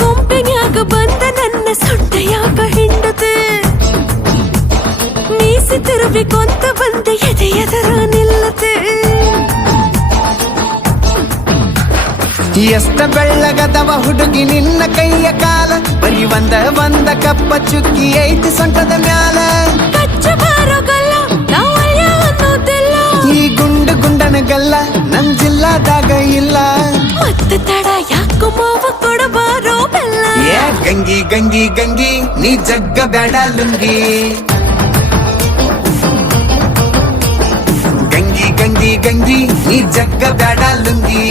ಗೊಂಬೆನ್ಯಾಗ ಬಂದ ನನ್ನ ಸೊಂಟ ಯಾಕ ಹಿಂಡತೆ ಮೀಸಿ ತಿರುವಿಕೊಂತ ಬಂದೆ ಎದೆಯದರ ನಿಲ್ಲತೆ ಎಷ್ಟ ಬೆಳ್ಳಗದವ ಹುಡುಗಿ ನಿನ್ನ ಕೈಯ ಕಾಲ ಬರೀ ಒಂದ ಕಪ್ಪ ಚುಕ್ಕಿ ಐತಿ ಸೊಂಟದ ಮ್ಯಾಲ ಕಚ್ಚ ಬಾರೋಗಲ್ಲ ನಾವಯ್ಯ ಅನ್ನೋದಿಲ್ಲ ಈ ಗುಂಡನಗಲ್ಲ ನಮ್ ಜಿಲ್ಲಾದಾಗ ಇಲ್ಲ ಮತ್ತೆ ತಡ ಯಾಕೋ ಮಾವ ಕೊಡಬಾರೋ ಬೆಲ್ಲ ಏ ಗಂಗಿ ನೀ ಜಗ್ಗ ಬೇಡ ಲುಂಗಿ ಗಂಗಿ ನೀ ಜಗ್ಗ ಬೇಡ ಲುಂಗಿ